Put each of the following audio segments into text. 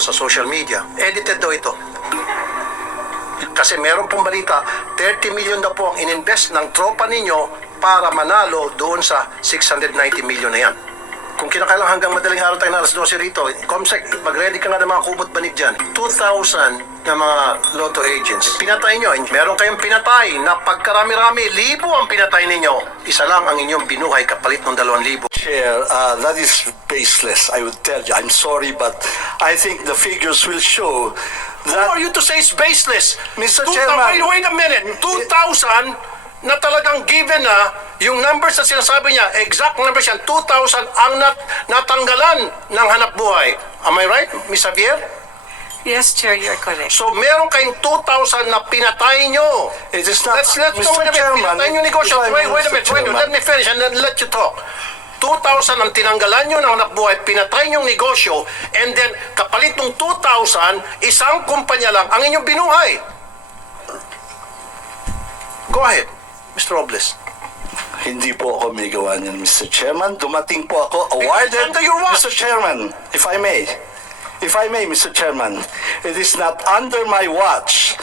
sa social media. Edited daw ito. Kasi meron pong balita, 30 million na po ang ininvest ng tropa ninyo para manalo doon sa 690 million na yan. Kung kinakailang hanggang madaling araw tayo na alas 12 rito, Comsec, mag-ready ka nga ng mga kumot banig dyan. 2,000 na mga lotto agents. Pinatay nyo. Meron kayong pinatay na pagkarami-rami, libo ang pinatay ninyo. Isa lang ang inyong binuhay kapalit ng 2,000. Chair, uh, that is baseless, I would tell you. I'm sorry, but I think the figures will show Who that... are you to say it's baseless? Mr. Chairman. Wait, wait a minute. 2,000 na talagang given na yung numbers na sinasabi niya, exact numbers yan, 2,000 ang nat natanggalan ng hanap buhay. Am I right, Ms. Javier? Yes, Chair, you're correct. So meron kayong 2,000 na pinatay nyo. It is not- Let's, let's, Mr. no, wait a minute. Chairman, pinatay nyo negosyo. Wait, wait a minute. Wait, let me finish and then let you talk. 2,000 ang tinanggalan nyo ng hanap buhay, pinatay nyo negosyo, and then kapalit ng 2,000, isang kumpanya lang ang inyong binuhay. Go ahead, Mr. Robles. Hindi po ako may gawa niyan, Mr. Chairman. Dumating po ako awarded... under your watch. Mr. Chairman, if I may, if I may, Mr. Chairman, it is not under my watch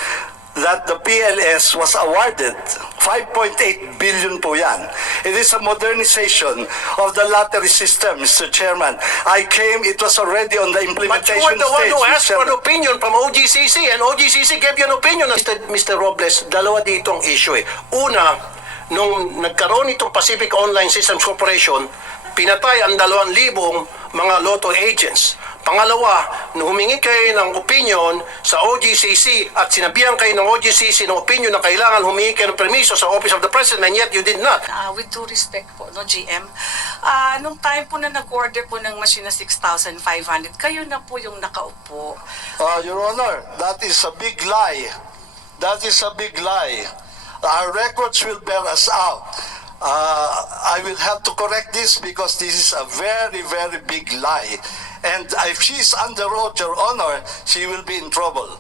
that the PLS was awarded 5.8 billion po yan. It is a modernization of the lottery system, Mr. Chairman. I came, it was already on the But you implementation were the one stage, who asked for an opinion from OGCC and OGCC gave you an opinion. Mr. Mr. Robles, dalawa ditong issue eh. Una, nung nagkaroon itong Pacific Online Systems Corporation, pinatay ang dalawang libong mga lotto agents. Pangalawa, nung humingi kayo ng opinion sa OGCC at sinabihan kayo ng OGCC ng opinion na kailangan humingi kayo ng permiso sa Office of the President and yet you did not. Ah, with due respect po, no, GM, ah, nung time po na nag-order po ng machine na 6,500, kayo na po yung nakaupo. Uh, Your Honor, that is a big lie. That is a big lie. Our records will bear us out. Uh, I will have to correct this because this is a very, very big lie. And if she's under oath, Your Honor, she will be in trouble.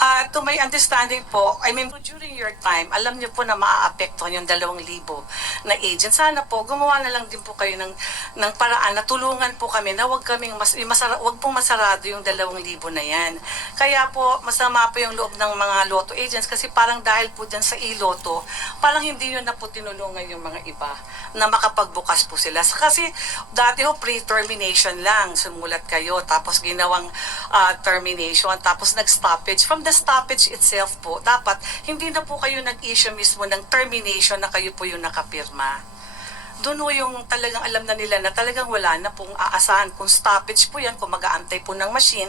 Ah, to my understanding po, I mean, during your time, alam niyo po na maaapektuhan yung dalawang libo na agent. Sana po, gumawa na lang din po kayo ng, ng paraan na tulungan po kami na wag kaming mas, masara, wag pong masarado yung dalawang libo na yan. Kaya po, masama po yung loob ng mga lotto agents kasi parang dahil po dyan sa iloto, parang hindi yun na po tinulungan yung mga iba na makapagbukas po sila. Kasi dati ho pre-termination lang, sumulat kayo, tapos ginawang ah, termination, tapos nag-stoppage. From the stoppage itself po, dapat hindi na po kayo nag-issue mismo ng termination na kayo po yung nakapirma. Doon ho yung talagang alam na nila na talagang wala na pong aasahan. Kung stoppage po yan, kung mag-aantay po ng machine,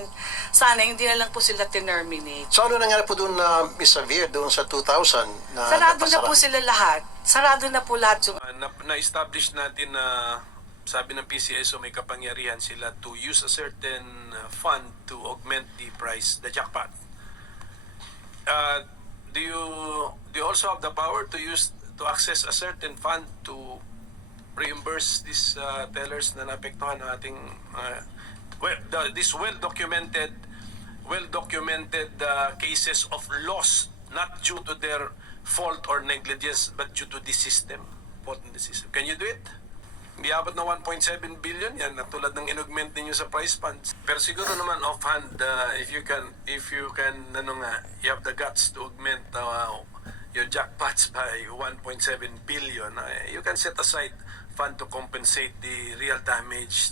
sana hindi na lang po sila terminate. So ano nangyari po doon na Ms. Javier doon sa 2,000 na Sarado na napasara? po sila lahat. Sarado na po lahat yung Uh, na- na-establish natin na sabi ng PCSO may kapangyarihan sila to use a certain uh, fund to augment the price, the jackpot. Uh, do you do you also have the power to use to access a certain fund to reimburse these uh, tellers na naapektuhan ng ating uh, well, the, this well documented well documented uh, cases of loss not due to their fault or negligence but due to the system fault in the system. Can you do it hindi abot na 1.7 billion yan na tulad ng inaugment ninyo sa prize funds. Pero siguro naman offhand uh, if you can if you can ano nga you have the guts to augment uh, your jackpots by 1.7 billion uh, you can set aside fund to compensate the real damage